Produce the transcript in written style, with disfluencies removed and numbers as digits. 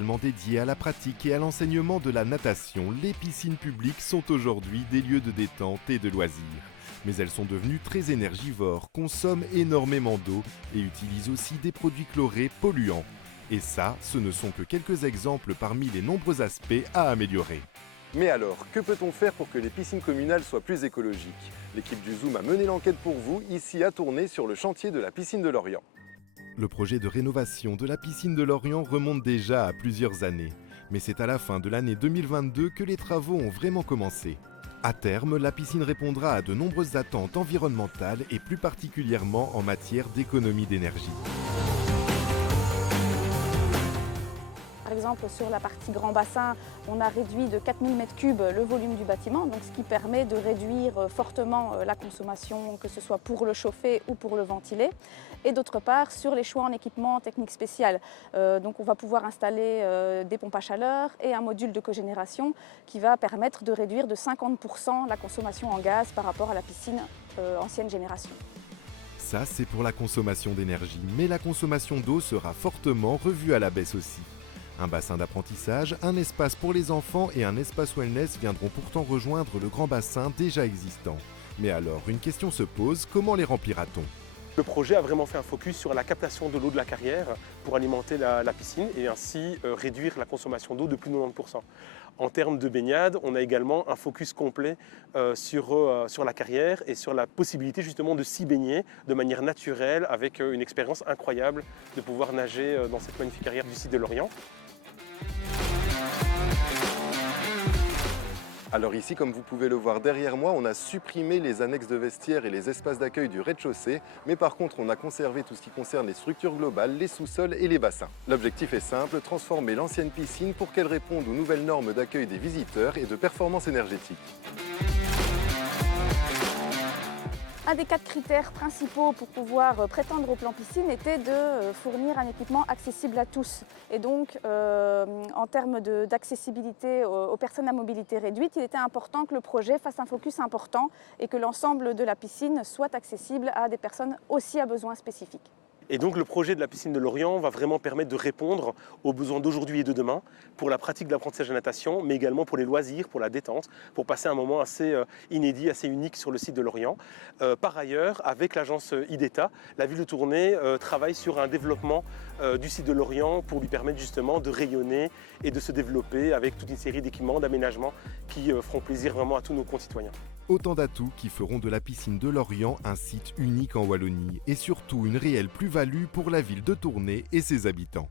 initialement dédiées à la pratique et à l'enseignement de la natation, les piscines publiques sont aujourd'hui des lieux de détente et de loisirs. Mais elles sont devenues très énergivores, consomment énormément d'eau et utilisent aussi des produits chlorés polluants. Et ça, ce ne sont que quelques exemples parmi les nombreux aspects à améliorer. Mais alors, que peut-on faire pour que les piscines communales soient plus écologiques? L'équipe du Zoom a mené l'enquête pour vous, ici à Tournai, sur le chantier de la piscine de Lorient. Le projet de rénovation de la piscine de Lorient remonte déjà à plusieurs années. Mais c'est à la fin de l'année 2022 que les travaux ont vraiment commencé. À terme, la piscine répondra à de nombreuses attentes environnementales et plus particulièrement en matière d'économie d'énergie. Par exemple, sur la partie grand bassin, on a réduit de 4000 m3 le volume du bâtiment, donc ce qui permet de réduire fortement la consommation, que ce soit pour le chauffer ou pour le ventiler. Et d'autre part, sur les choix en équipement technique spécial, donc on va pouvoir installer des pompes à chaleur et un module de cogénération qui va permettre de réduire de 50% la consommation en gaz par rapport à la piscine ancienne génération. Ça, c'est pour la consommation d'énergie, mais la consommation d'eau sera fortement revue à la baisse aussi. Un bassin d'apprentissage, un espace pour les enfants et un espace wellness viendront pourtant rejoindre le grand bassin déjà existant. Mais alors, une question se pose, comment les remplira-t-on ? Le projet a vraiment fait un focus sur la captation de l'eau de la carrière pour alimenter la piscine et ainsi réduire la consommation d'eau de plus de 90%. En termes de baignade, on a également un focus complet sur la carrière et sur la possibilité justement de s'y baigner de manière naturelle avec une expérience incroyable de pouvoir nager dans cette magnifique carrière du site de Lorient. Alors ici, comme vous pouvez le voir derrière moi, on a supprimé les annexes de vestiaires et les espaces d'accueil du rez-de-chaussée, mais par contre on a conservé tout ce qui concerne les structures globales, les sous-sols et les bassins. L'objectif est simple, transformer l'ancienne piscine pour qu'elle réponde aux nouvelles normes d'accueil des visiteurs et de performance énergétique. Un des 4 critères principaux pour pouvoir prétendre au plan piscine était de fournir un équipement accessible à tous. Et donc, en termes d'accessibilité aux personnes à mobilité réduite, il était important que le projet fasse un focus important et que l'ensemble de la piscine soit accessible à des personnes aussi à besoins spécifiques. Et donc le projet de la piscine de Lorient va vraiment permettre de répondre aux besoins d'aujourd'hui et de demain pour la pratique de l'apprentissage de natation, mais également pour les loisirs, pour la détente, pour passer un moment assez inédit, assez unique sur le site de Lorient. Par ailleurs, avec l'agence IDETA, la ville de Tournai travaille sur un développement du site de Lorient pour lui permettre justement de rayonner et de se développer avec toute une série d'équipements, d'aménagements qui feront plaisir vraiment à tous nos concitoyens. Autant d'atouts qui feront de la piscine de Lorient un site unique en Wallonie et surtout une réelle plus-value pour la ville de Tournai et ses habitants.